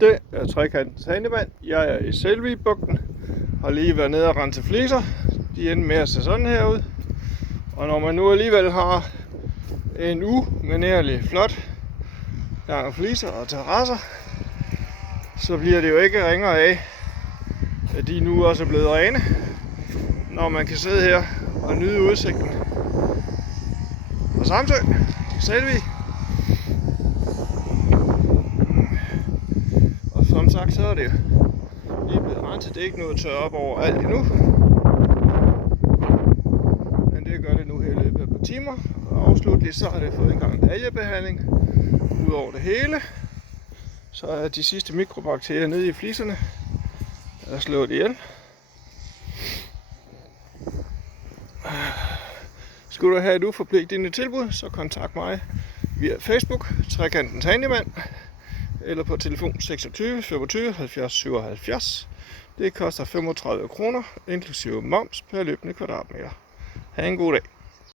Det er Trekantens Handyman. Jeg er i Selvig-bugten. Har lige været nede og rense fliser. De endte med at se sådan her ud. Og når man nu alligevel har en umanerlig flot gang af fliser og terrasser, så bliver det jo ikke ringere af, at de nu også er blevet rene, når man kan sidde her og nyde udsigten på Samsø, Selvig. Og som sagt, så er det jo lige blevet renset. Det er ikke noget tørre op over alt endnu, men det gør det nu her i løbet af et par timer. Og afslutligt så har det fået en gang algebehandling ud over det hele. Så er de sidste mikrobakterier nede i fliserne er slået ihjel. Skulle du have et uforpligtende tilbud, så kontakt mig via Facebook, Trekantens Handyman, eller på telefon 26 25 70 77. Det koster 35 kroner, inklusive moms per løbende kvadratmeter. Ha' en god dag.